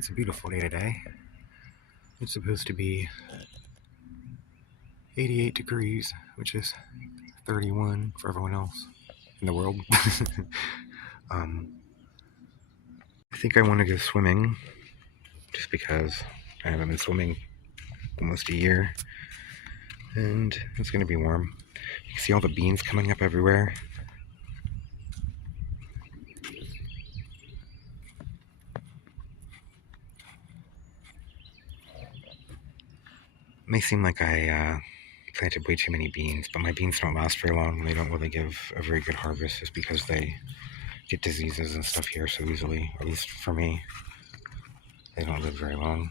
It's a beautiful day today. It's supposed to be 88 degrees, which is 31 for everyone else in the world. I think I want to go swimming just because I haven't been swimming almost a year, and it's going to be warm. You can see all the beans coming up everywhere. It may seem like I planted way too many beans, but my beans don't last very long. They don't really give a very good harvest just because they get diseases and stuff here so easily, at least for me. They don't live very long.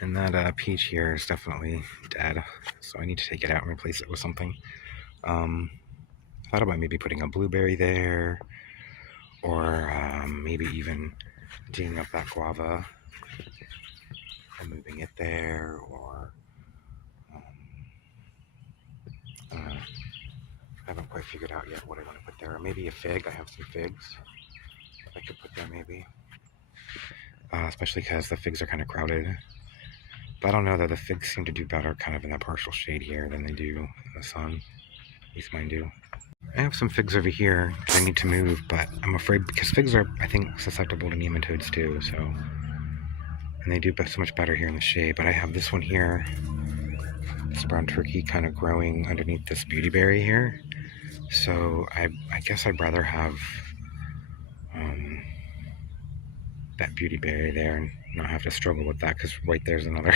And that peach here is definitely dead, so I need to take it out and replace it with something. I thought about maybe putting a blueberry there, or maybe even digging up that guava and moving it there, or I don't know. I haven't quite figured out yet what I want to put there. Or maybe a fig. I have some figs I could put there maybe. Especially because the figs are kind of crowded. But I don't know, though. The figs seem to do better kind of in that partial shade here than they do in the sun. At least mine do. I have some figs over here that I need to move, but I'm afraid because figs are, I think, susceptible to nematodes too, so. And they do so much better here in the shade, but I have this one here. This brown turkey kind of growing underneath this beautyberry here. So I guess I'd rather have that beautyberry there and not have to struggle with that, because right there's another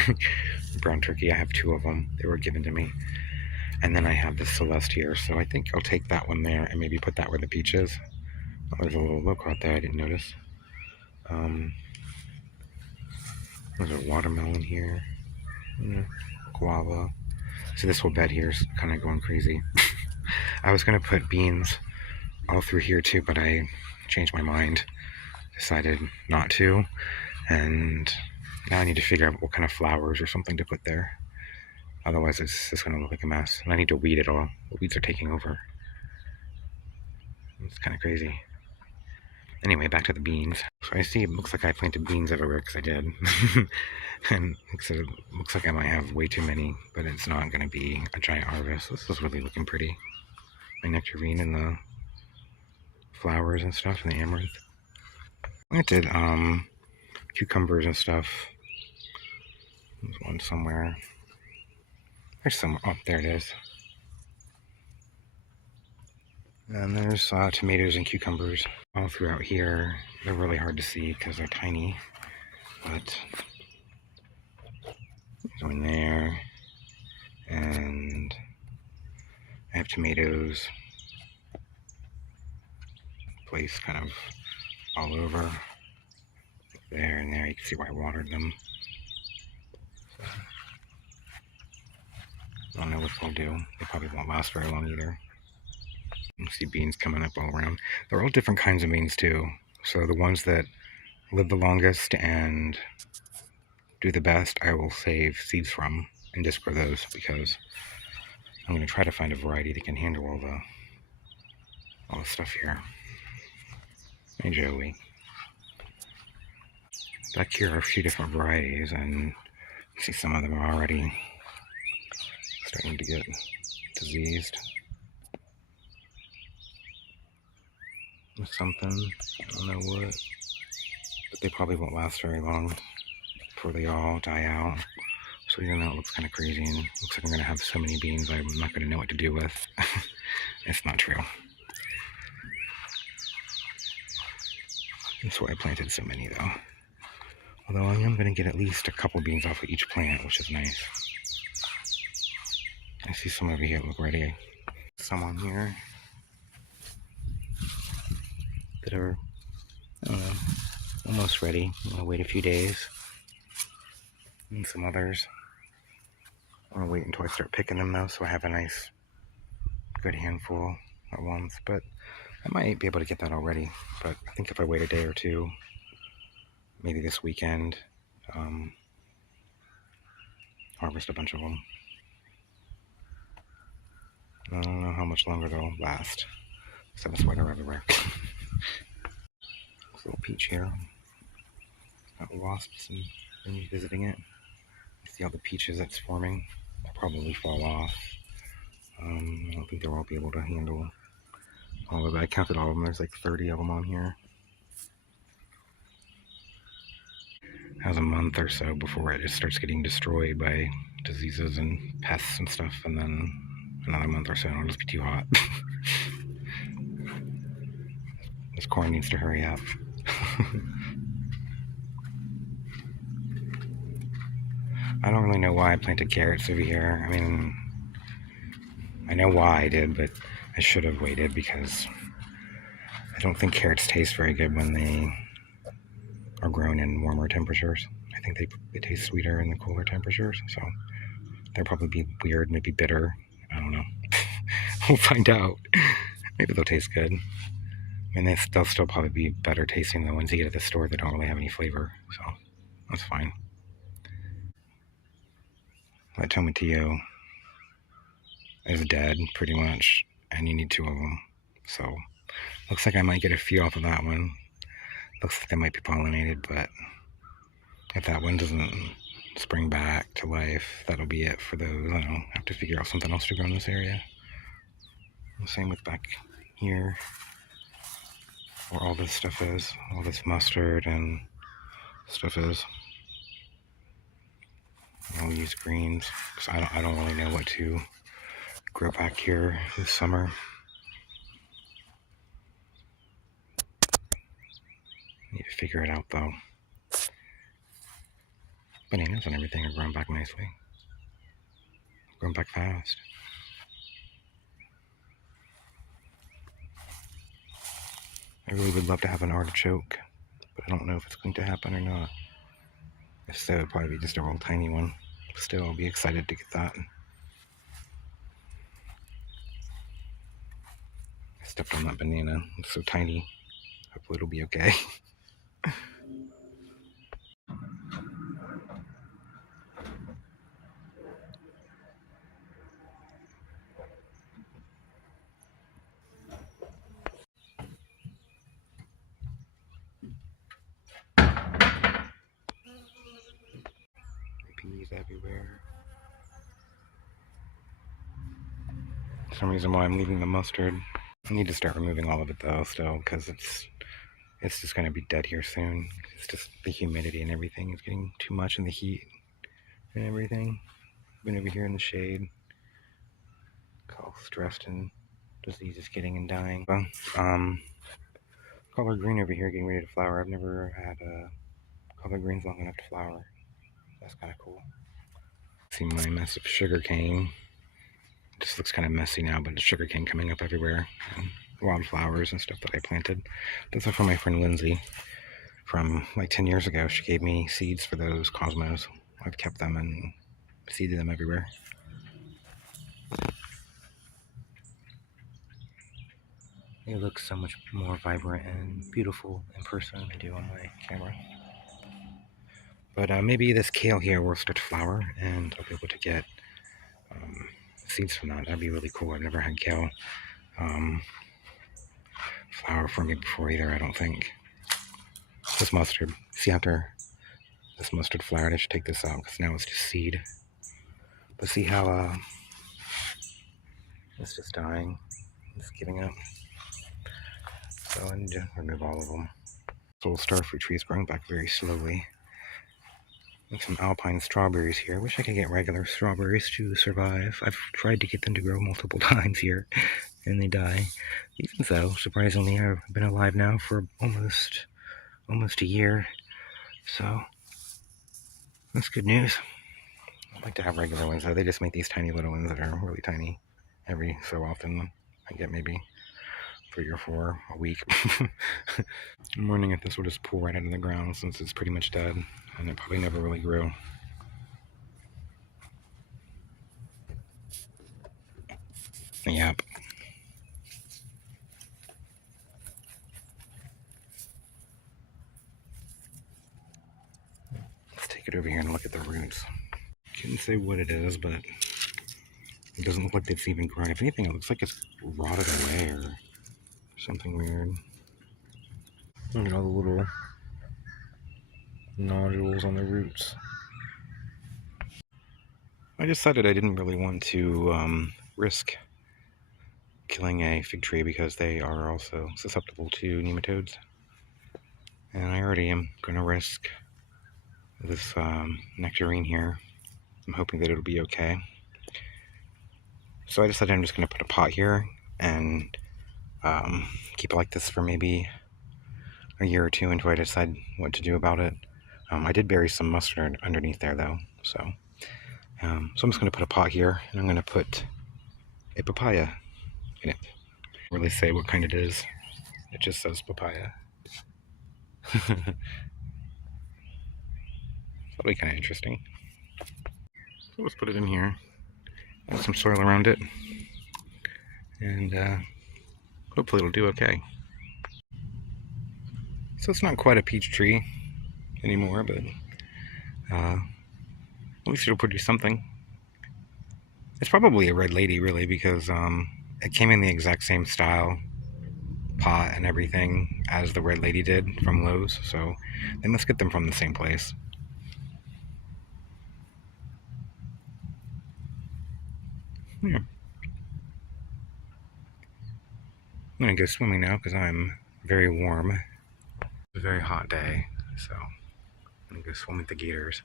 brown turkey. I have two of them. They were given to me. And then I have this Celeste here, so I think I'll take that one there and maybe put that where the peach is. Oh, there's a little loco out there I didn't notice. There's a watermelon here. Guava. So this whole bed here is kind of going crazy. I was going to put beans all through here too, but I changed my mind. Decided not to. And now I need to figure out what kind of flowers or something to put there. Otherwise it's just going to look like a mess. And I need to weed it all. The weeds are taking over. It's kind of crazy. Anyway, back to the beans. So I see it looks like I planted beans everywhere, because I did. And so it looks like I might have way too many, but it's not going to be a giant harvest. This is really looking pretty. My nectarine and the flowers and stuff, and the amaranth. I did cucumbers and stuff. There's one somewhere. There's some. Oh, there it is. And there's tomatoes and cucumbers all throughout here. They're really hard to see because they're tiny, but going there. And I have tomatoes placed kind of all over. There and there. You can see where I watered them. So, I don't know what they'll do. They probably won't last very long either. You see beans coming up all around. They're all different kinds of beans too. So the ones that live the longest and do the best, I will save seeds from and just grow those, because I'm going to try to find a variety that can handle all the stuff here. Hey Joey. Back here are a few different varieties, and you see some of them are already starting to get diseased. Something, I don't know what, but they probably won't last very long before they all die out. So even though it looks kind of crazy and looks like I'm going to have so many beans I'm not going to know what to do with, it's not true. That's why I planted so many though. Although I am going to get at least a couple beans off of each plant, which is nice. I see some over here look ready. Some on here that are, I don't know, almost ready. I'm going to wait a few days. And some others. I'm going to wait until I start picking them though, so I have a nice, good handful at once. But I might be able to get that already. But I think if I wait a day or two, maybe this weekend, harvest a bunch of them. I don't know how much longer they'll last. So the sweater everywhere. This little peach here. got wasps and things visiting it. See all the peaches that's forming. They'll probably fall off. I don't think they will be able to handle all of it. I counted all of them. There's like 30 of them on here. It has a month or so before it just starts getting destroyed by diseases and pests and stuff, and then another month or so and it'll just be too hot. This corn needs to hurry up. I don't really know why I planted carrots over here. I mean, I know why I did, but I should have waited because I don't think carrots taste very good when they are grown in warmer temperatures. I think they taste sweeter in the cooler temperatures, so they'll probably be weird, maybe bitter. I don't know. We'll find out. Maybe they'll taste good. I mean, they'll still probably be better tasting than the ones you get at the store that don't really have any flavor, so that's fine. That tomatillo is dead, pretty much, and you need 2 of them. So, looks like I might get a few off of that one. Looks like they might be pollinated, but if that one doesn't spring back to life, that'll be it for those. I don't know, have to figure out something else to grow in this area. The same with back here, where all this stuff is, all this mustard and stuff is. I'll use greens because I don't really know what to grow back here this summer. Need to figure it out though. Bananas and everything are growing back nicely. Growing back fast. I really would love to have an artichoke, but I don't know if it's going to happen or not. If so, it'd probably be just a real tiny one. Still, I'll be excited to get that. I stepped on that banana. It's so tiny. Hopefully it'll be okay. Peas everywhere. For some reason why I'm leaving the mustard. I need to start removing all of it though still, because it's just going to be dead here soon. It's just the humidity and everything is getting too much in the heat and everything. I've been over here in the shade, all stressed and diseases getting and dying. Color green over here getting ready to flower. I've never had color greens long enough to flower. That's kind of cool. See my mess of sugar cane. It just looks kind of messy now, but the sugar cane coming up everywhere. And wildflowers and stuff that I planted. Those are from my friend Lindsay from like 10 years ago. She gave me seeds for those cosmos. I've kept them and seeded them everywhere. They look so much more vibrant and beautiful in person than they do on my camera. But maybe this kale here will start to flower and I'll be able to get seeds from that. That'd be really cool. I've never had kale flower for me before either, I don't think. This mustard. See, after this mustard flowered, I should take this out because now it's just seed. But see how it's just dying. It's giving up. So I need to remove all of them. This little starfruit tree is growing back very slowly. And some alpine strawberries here. I wish I could get regular strawberries to survive. I've tried to get them to grow multiple times here, and they die. Even so, surprisingly, I've been alive now for almost a year. So that's good news. I'd like to have regular ones though. They just make these tiny little ones that are really tiny. Every so often, I get maybe 3 or 4 a week. I'm wondering if this will just pull right out of the ground since it's pretty much dead, and it probably never really grew. Yep. Let's take it over here and look at the roots. Couldn't say what it is, but it doesn't look like it's even grown. If anything, it looks like it's rotted away or something weird. Look at all the nodules on the roots. I decided I didn't really want to risk killing a fig tree because they are also susceptible to nematodes. And I already am going to risk this nectarine here. I'm hoping that it'll be okay. So I decided I'm just going to put a pot here and keep it like this for maybe a year or two until I decide what to do about it. I did bury some mustard underneath there though, so I'm just going to put a pot here and I'm going to put a papaya in it. I don't really say what kind it is, it just says papaya. That'll be kind of interesting. So let's put it in here, add some soil around it, and hopefully it'll do okay. So it's not quite a peach tree anymore, but at least it'll produce something. It's probably a red lady, really, because it came in the exact same style, pot and everything, as the red lady did from Lowe's, so they must get them from the same place. Yeah. I'm gonna go swimming now because I'm very warm. It's a very hot day, so I'm gonna go swim with the gators.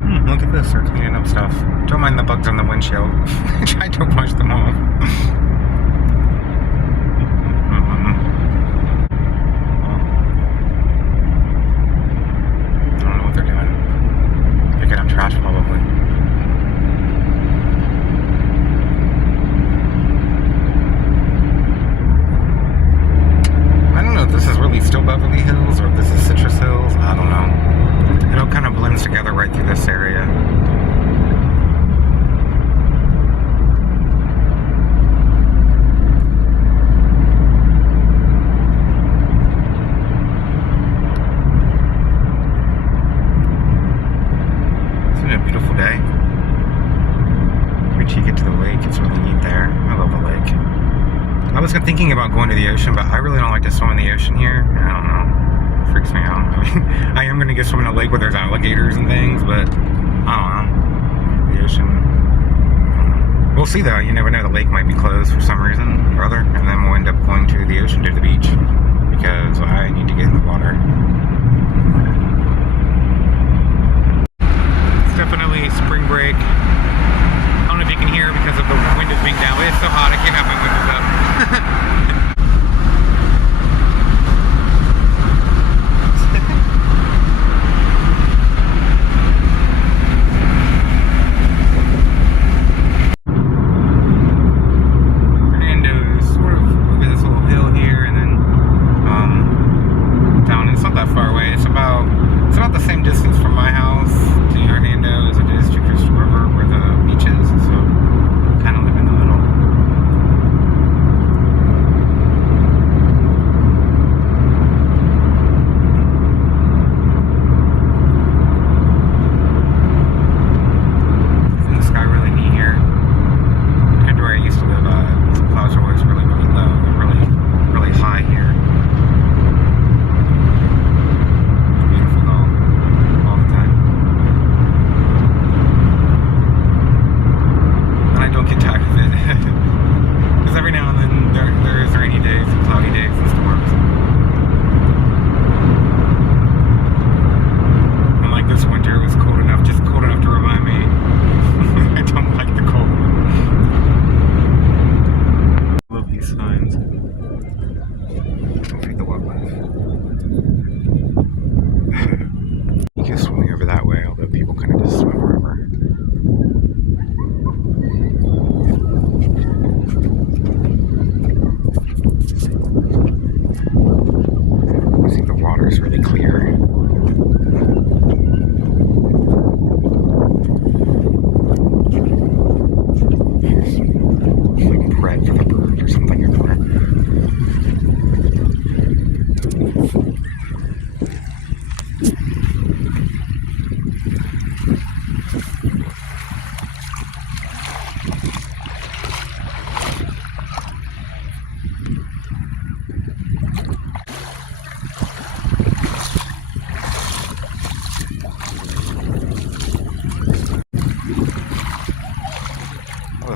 Look at this, they're cleaning up stuff. Don't mind the bugs on the windshield. I tried to wash them off. I don't know what they're doing. Picking up trash, probably. I don't know if this is really still Beverly Hills or if this is Citrus Hills. I don't know. It all kind of blends together right through this area. Isn't it a beautiful day? Wait till you get to the lake. It's really neat there. I love the lake. I was thinking about going to the ocean, but I really don't like to swim in the ocean here. I don't know. It freaks me out. I mean, I am going to go swim in a lake where there's alligators and things, but I don't know. The ocean, I don't know. We'll see though. You never know. The lake might be closed for some reason or other, and then we'll end up going to the ocean, to the beach, because I need to get in the water. It's definitely spring break. I don't know if you can hear because of the windows being down, but it's so hot I can't have my windows up. Fernando's sort of over this little hill here and then down, and it's not that far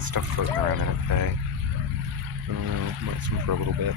stuff floating around in it today. I don't know, might swim for a little bit.